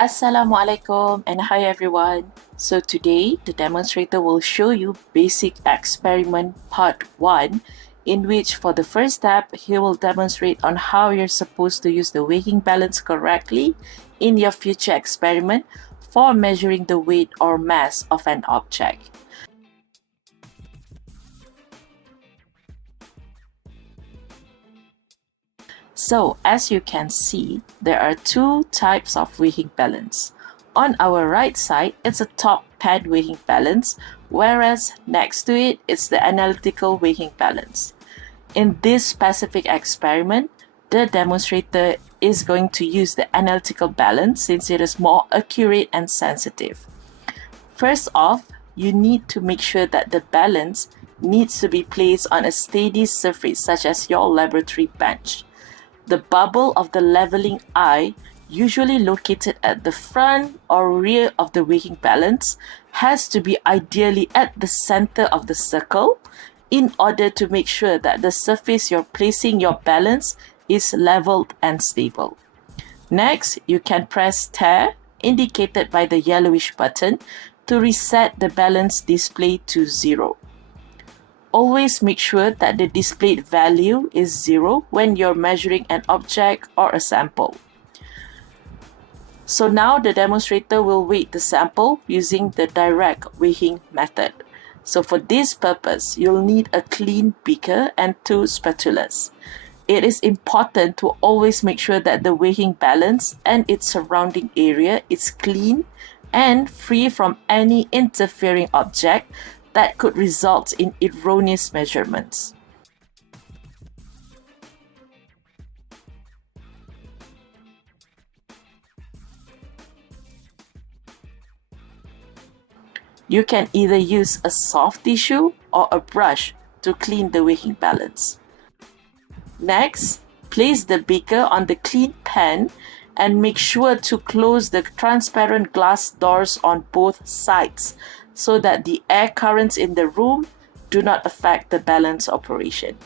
Assalamualaikum and hi everyone. So today the demonstrator will show you basic experiment part 1, in which for the first step he will demonstrate on how you're supposed to use the weighing balance correctly in your future experiment for measuring the weight or mass of an object. So as you can see, there are two types of weighing balance. On our right side, it's a top pad weighing balance, whereas next to it, it's the analytical weighing balance. In this specific experiment, the demonstrator is going to use the analytical balance since it is more accurate and sensitive. First off, you need to make sure that the balance needs to be placed on a steady surface such as your laboratory bench. The bubble of the leveling eye, usually located at the front or rear of the weighing balance, has to be ideally at the center of the circle in order to make sure that the surface you're placing your balance is leveled and stable. Next, you can press tab, indicated by the yellowish button, to reset the balance display to 0. Always make sure that the displayed value is 0 when you're measuring an object or a sample. So now the demonstrator will weigh the sample using the direct weighing method. So for this purpose, you'll need a clean beaker and 2 spatulas. It is important to always make sure that the weighing balance and its surrounding area is clean and free from any interfering object that could result in erroneous measurements. You can either use a soft tissue or a brush to clean the weighing balance. Next, place the beaker on the clean pan and make sure to close the transparent glass doors on both sides so that the air currents in the room do not affect the balance operation.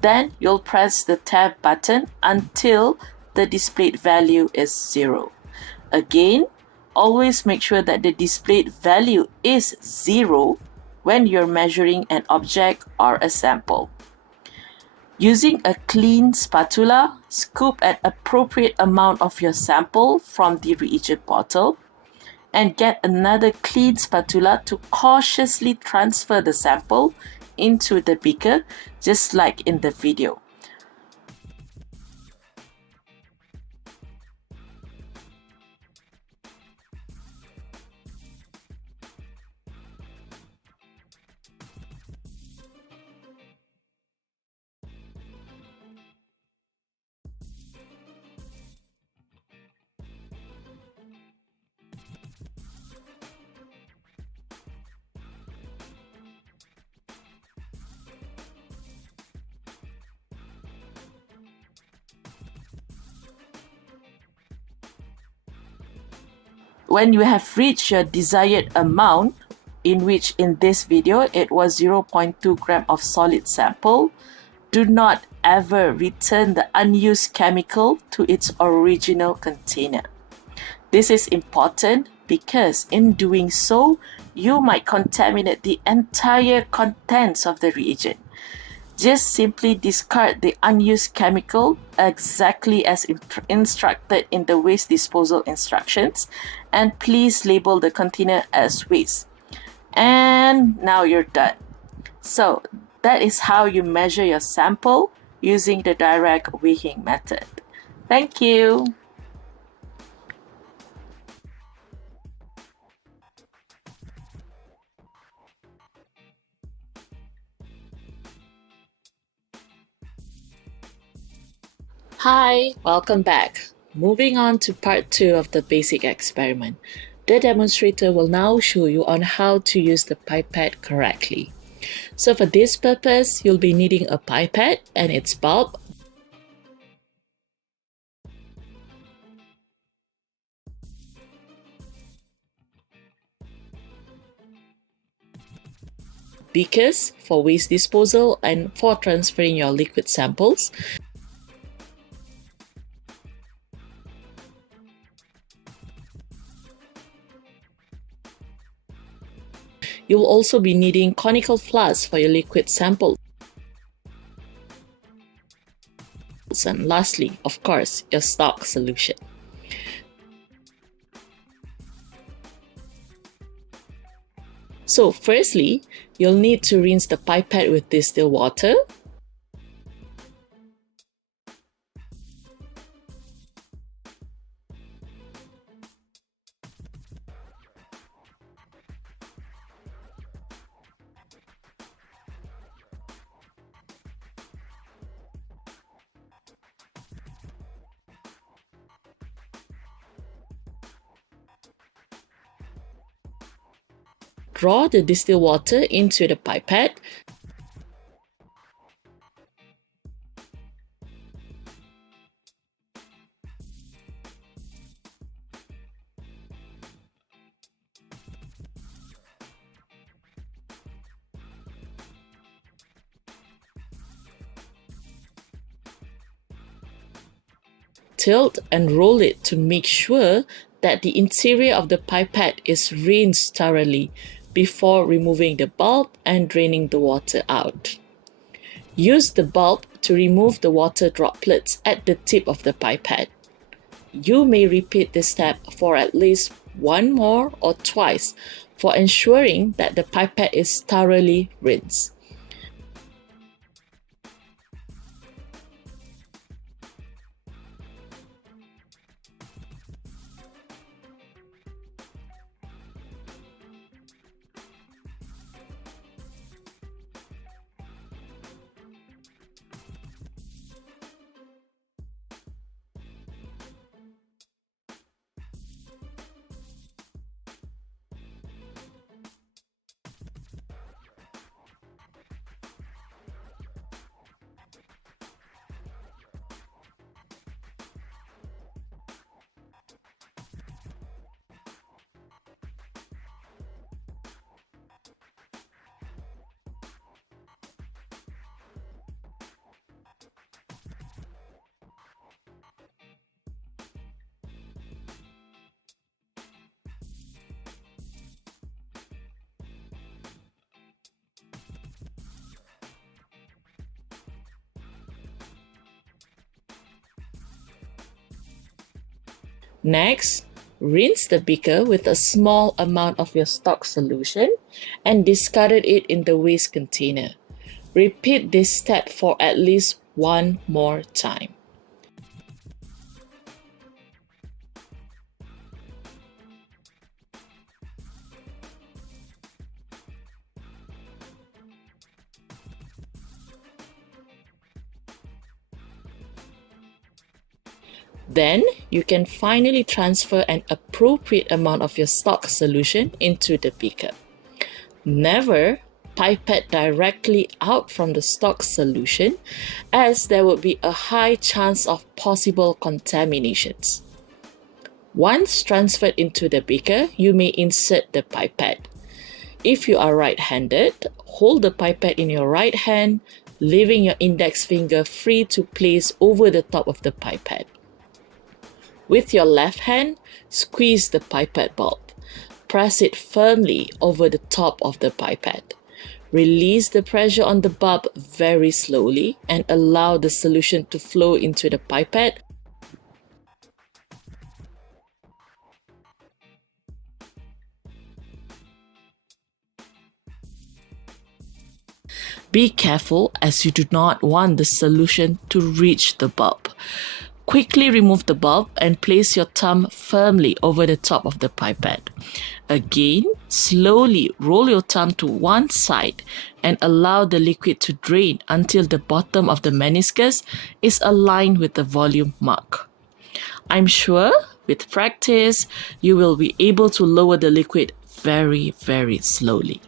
Then you'll press the tab button until the displayed value is 0. Again, always make sure that the displayed value is 0 when you're measuring an object or a sample. Using a clean spatula, scoop an appropriate amount of your sample from the reagent bottle and get another clean spatula to cautiously transfer the sample into the beaker, just like in the video. When you have reached your desired amount, in which in this video it was 0.2 gram of solid sample, do not ever return the unused chemical to its original container. This is important because in doing so, you might contaminate the entire contents of the reagent. Just simply discard the unused chemical exactly as instructed in the waste disposal instructions, and please label the container as waste. And now you're done. So that is how you measure your sample using the direct weighing method. Thank you. Hi, welcome back. Moving on to part 2 of the basic experiment. The demonstrator will now show you on how to use the pipette correctly. So for this purpose, you'll be needing a pipette and its bulb, beakers for waste disposal and for transferring your liquid samples, You'll also be needing conical flasks for your liquid samples. And lastly, of course, your stock solution. So firstly, you'll need to rinse the pipette with distilled water. Draw the distilled water into the pipette. Tilt and roll it to make sure that the interior of the pipette is rinsed thoroughly before removing the bulb and draining the water out. Use the bulb to remove the water droplets at the tip of the pipette. You may repeat this step for at least one more or twice for ensuring that the pipette is thoroughly rinsed. Next, rinse the beaker with a small amount of your stock solution and discard it in the waste container. Repeat this step for at least one more time. Then, you can finally transfer an appropriate amount of your stock solution into the beaker. Never pipette directly out from the stock solution, as there would be a high chance of possible contaminations. Once transferred into the beaker, you may insert the pipette. If you are right-handed, hold the pipette in your right hand, leaving your index finger free to place over the top of the pipette. With your left hand, squeeze the pipette bulb. Press it firmly over the top of the pipette. Release the pressure on the bulb very slowly and allow the solution to flow into the pipette. Be careful, as you do not want the solution to reach the bulb. Quickly remove the bulb and place your thumb firmly over the top of the pipette. Again, slowly roll your thumb to one side and allow the liquid to drain until the bottom of the meniscus is aligned with the volume mark. I'm sure with practice, you will be able to lower the liquid very, very slowly.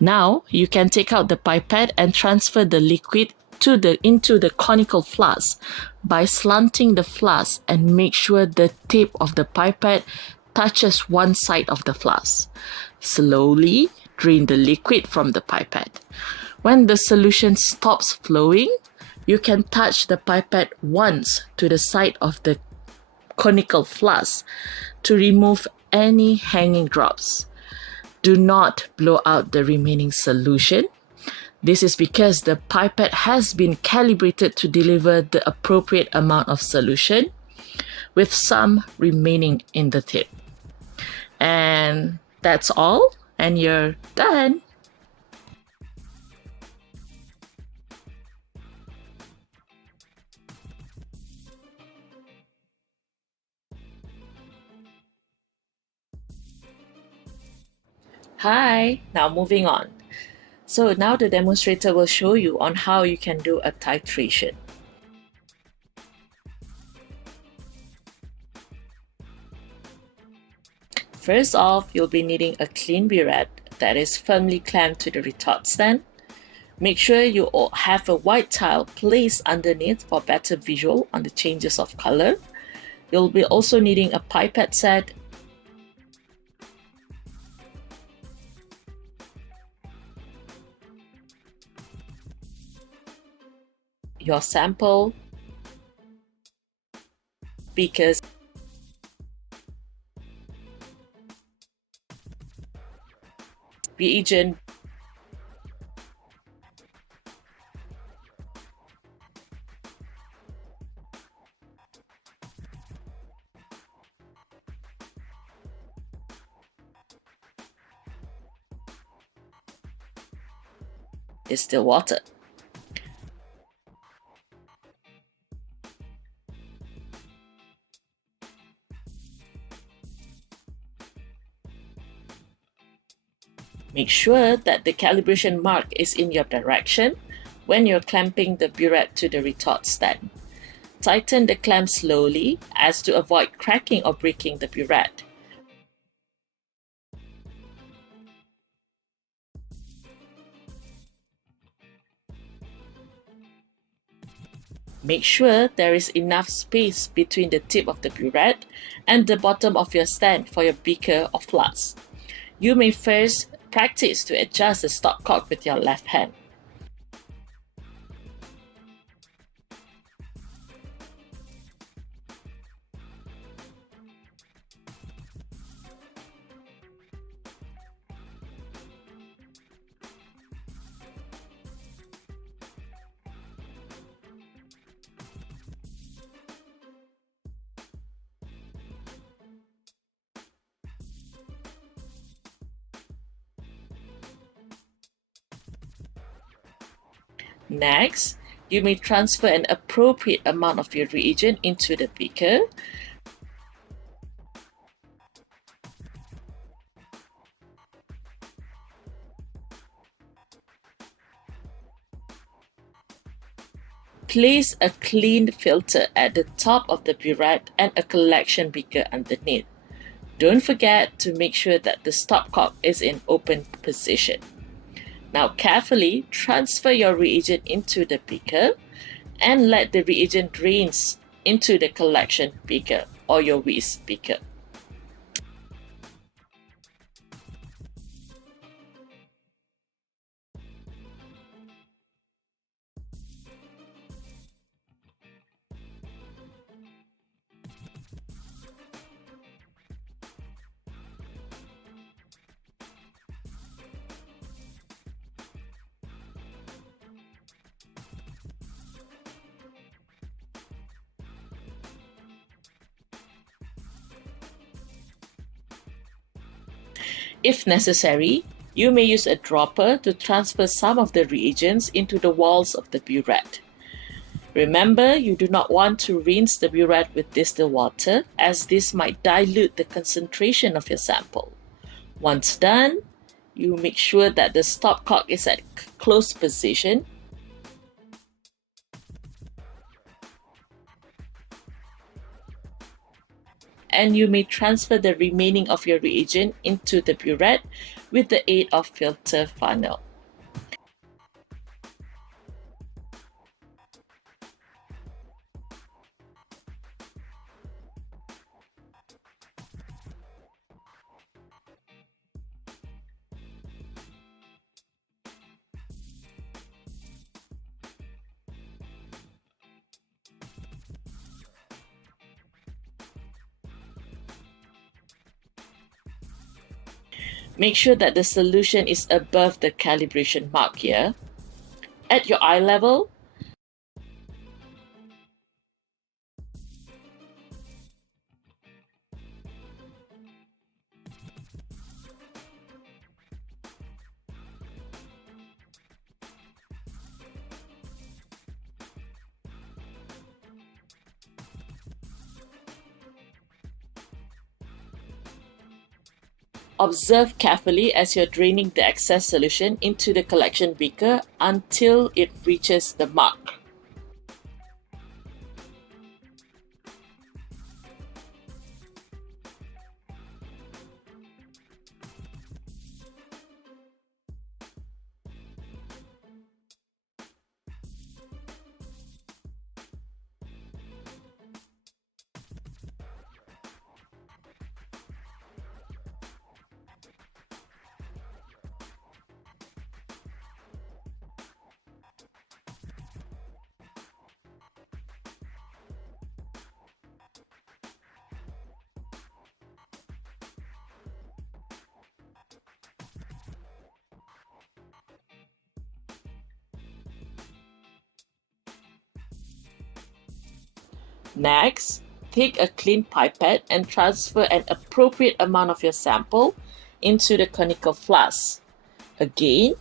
Now you can take out the pipette and transfer the liquid into the conical flask by slanting the flask, and make sure the tip of the pipette touches one side of the flask. Slowly drain the liquid from the pipette. When the solution stops flowing, you can touch the pipette once to the side of the conical flask to remove any hanging drops. Do not blow out the remaining solution. This is because the pipette has been calibrated to deliver the appropriate amount of solution, with some remaining in the tip. And that's all, and you're done. Hi, now moving on. So now the demonstrator will show you on how you can do a titration. First off, you'll be needing a clean burette that is firmly clamped to the retort stand. Make sure you have a white tile placed underneath for better visual on the changes of color. You'll be also needing a pipette set, your sample, beakers, reagent, distilled water. Make sure that the calibration mark is in your direction when you're clamping the burette to the retort stand. Tighten the clamp slowly as to avoid cracking or breaking the burette. Make sure there is enough space between the tip of the burette and the bottom of your stand for your beaker or flask. You may first practice to adjust the stopcock with your left hand. Next, you may transfer an appropriate amount of your reagent into the beaker. Place a clean filter at the top of the burette and a collection beaker underneath. Don't forget to make sure that the stopcock is in open position. Now carefully transfer your reagent into the beaker and let the reagent drain into the collection beaker or your whisk beaker. If necessary, you may use a dropper to transfer some of the reagents into the walls of the burette. Remember, you do not want to rinse the burette with distilled water, as this might dilute the concentration of your sample. Once done, you make sure that the stopcock is at closed position. and you may transfer the remaining of your reagent into the burette with the aid of filter funnel. Make sure that the solution is above the calibration mark here. At your eye level, observe carefully as you're draining the excess solution into the collection beaker until it reaches the mark. Next, take a clean pipette and transfer an appropriate amount of your sample into the conical flask. Again,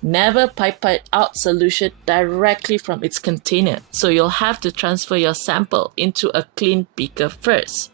never pipette out solution directly from its container, so you'll have to transfer your sample into a clean beaker first.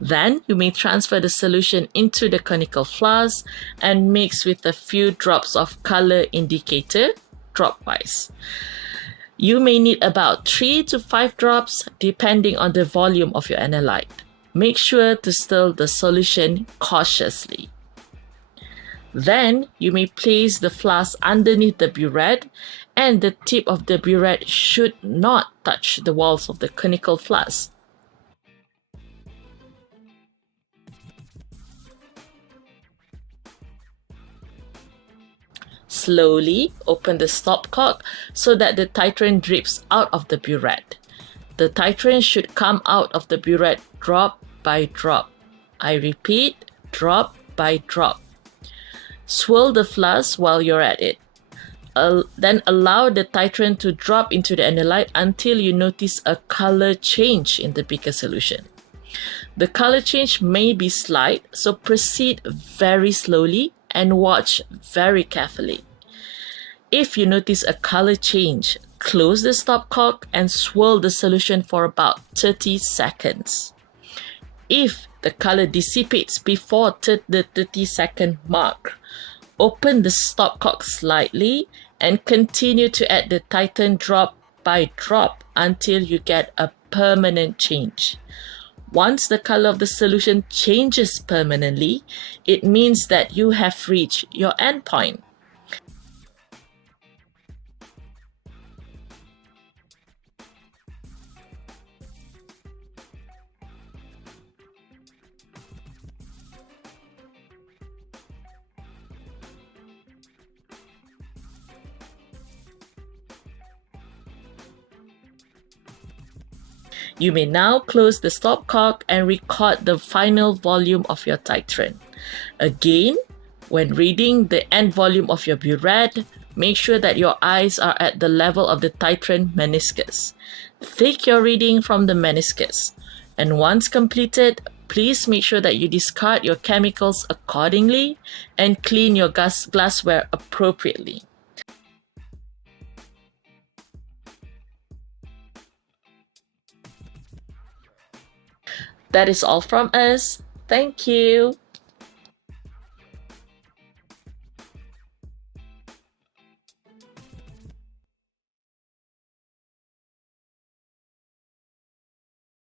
Then you may transfer the solution into the conical flask and mix with a few drops of color indicator dropwise. You may need about 3 to 5 drops depending on the volume of your analyte. Make sure to stir the solution cautiously. Then you may place the flask underneath the burette, and the tip of the burette should not touch the walls of the conical flask. Slowly open the stopcock so that the titrant drips out of the burette. The titrant should come out of the burette drop by drop. I repeat, drop by drop. Swirl the flask while you're at it. Then allow the titrant to drop into the analyte until you notice a color change in the beaker solution. The color change may be slight, so proceed very slowly and watch very carefully. If you notice a color change, close the stopcock and swirl the solution for about 30 seconds. If the color dissipates before the 30-second mark, open the stopcock slightly and continue to add the titrant drop by drop until you get a permanent change. Once the color of the solution changes permanently, it means that you have reached your endpoint. You may now close the stopcock and record the final volume of your titrant. Again, when reading the end volume of your burette, make sure that your eyes are at the level of the titrant meniscus. Take your reading from the meniscus, and once completed, please make sure that you discard your chemicals accordingly and clean your glassware appropriately. That is all from us. Thank you.